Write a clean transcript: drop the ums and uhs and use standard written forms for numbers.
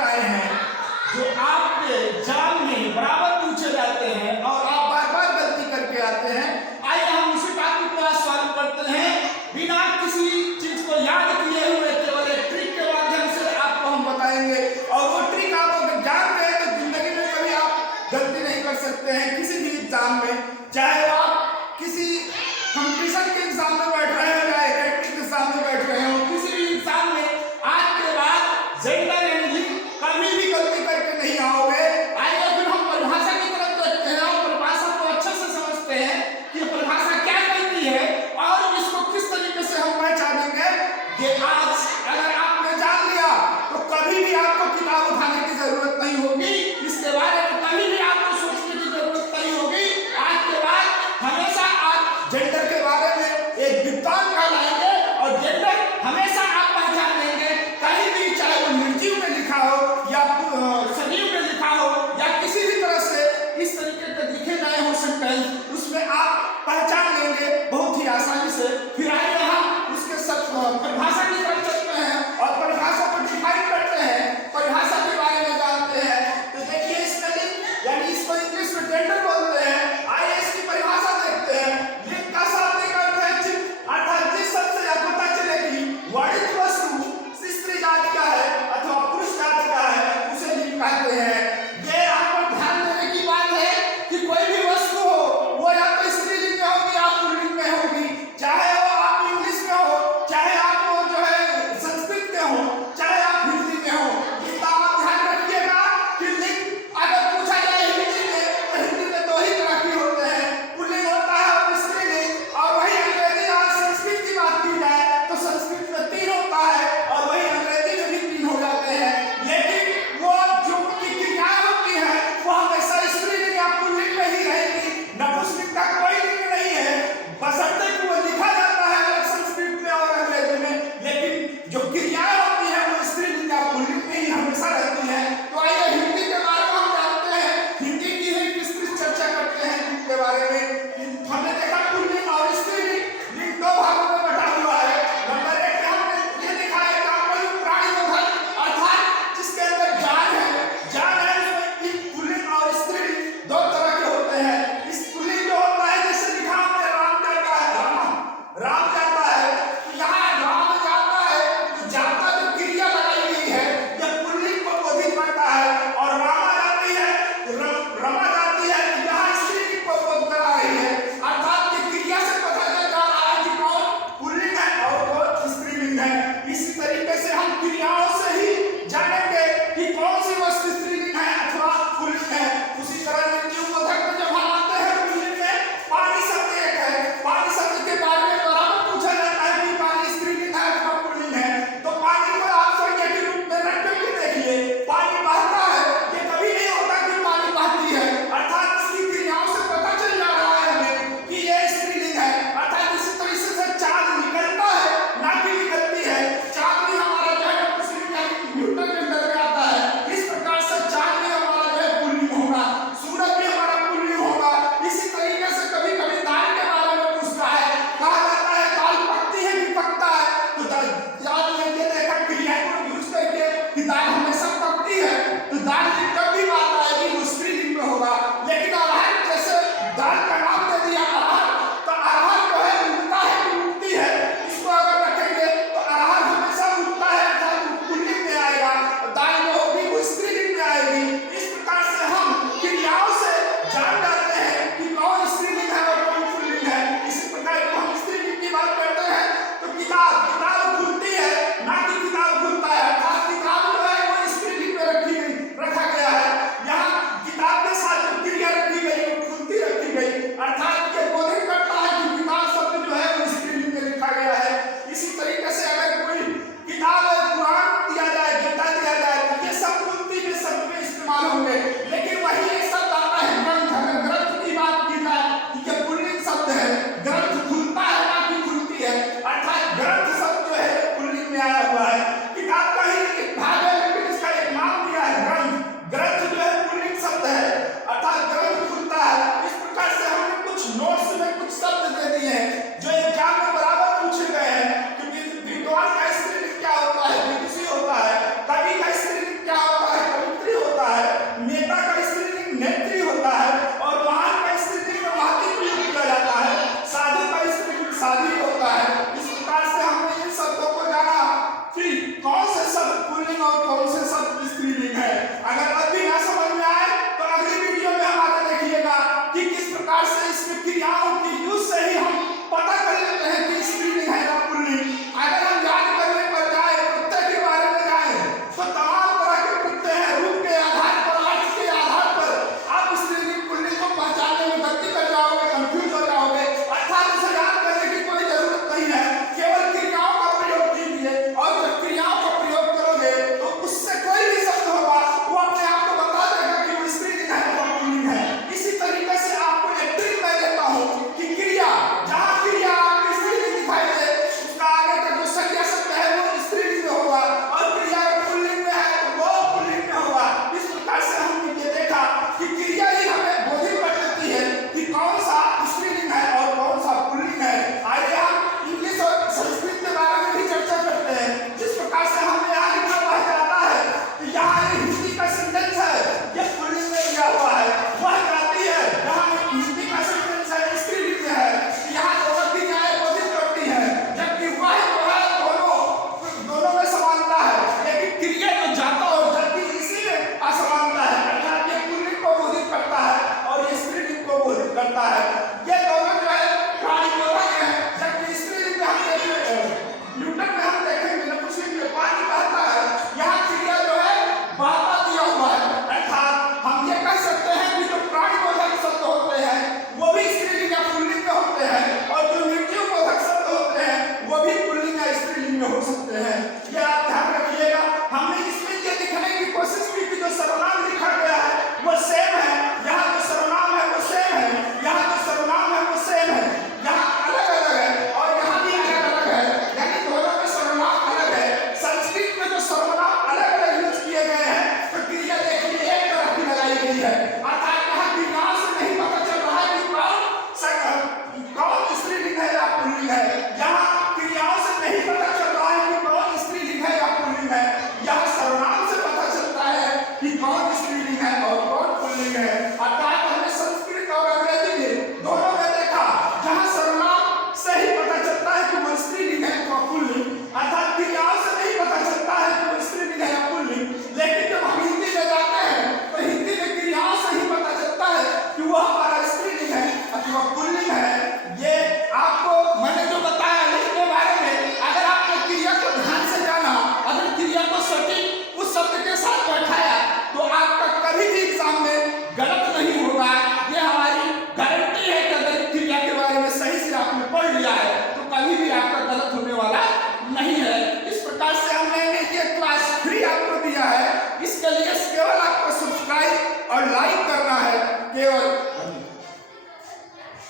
अक्षर आए हैं जो आपके जाल में बराबर पूछे जाते हैं और आप बार बार गलती करके आते हैं। आइए हम उसी टॉपिक को आज सॉल्व करते हैं बिना किसी चीज को याद किए हुए, केवल एक ट्रिक के माध्यम से आपको हम बताएंगे। और वो ट्रिक आप अगर जान गए तो जिंदगी में कभी आप गलती नहीं कर सकते हैं किसी भी एग्जाम में, चाहे आप किसी कंपटीशन के एग्जाम में बैठ रहे हो या एकेडमिक एग्जाम में बैठ रहे हो, किसी भी एग्जाम में आज के बाद जेंडर एंड कभी भी गलती करके नहीं आओगे। आइए फिर हम परिभाषा की तरफ देखते हैं और परिभाषा को अच्छे से समझते हैं कि परिभाषा क्या कहती है और इसको किस तरीके से हम पहचानेंगे। कि आज अगर आपने जान लिया तो कभी भी आपको किताब उठाने की जरूरत नहीं होगी, इसके बारे में कभी भी आपको सोचने की जरूरत नहीं होगी। आज के बाद हमेशा आप जेंडर के बारे में एक विद्वान कहलाएंगे और जेंडर हमेशा आप पहचान लेंगे कहीं भी, चाहे वो निर्जीव में लिखा हो या सजीव में लिखा हो या किसी भी तरह से इस तरीके के लिखे गए हो सेंटेंस, उसमें आप पहचान लेंगे बहुत ही आसानी से। फिर आइए हम उसके परिभाषा की तरफ चलते हैं और परिभाषा को डिफाइन करते हैं, परिभाषा के बारे में जानते हैं। तो देखिए स्पेलिंग यानी इसको इंग्लिश में जेंडर बोलते हैं। आइए इसकी परिभाषा देखते हैं। लिंग का शाब्दिक अर्थ है चिन्ह, अर्थात जिस शब्द से यह पता चले कि वर्णित वस्तु स्त्री जाति का है अथवा पुरुष जाति का है उसे लिंग कहते हैं। ये आपको ध्यान देने की बात है कि कोई भी वस्तु हो वो या तो स्त्रीलिंग में होगी या पुल्लिंग में होगी, चाहे वो आप इंग्लिश में हो चाहे आप या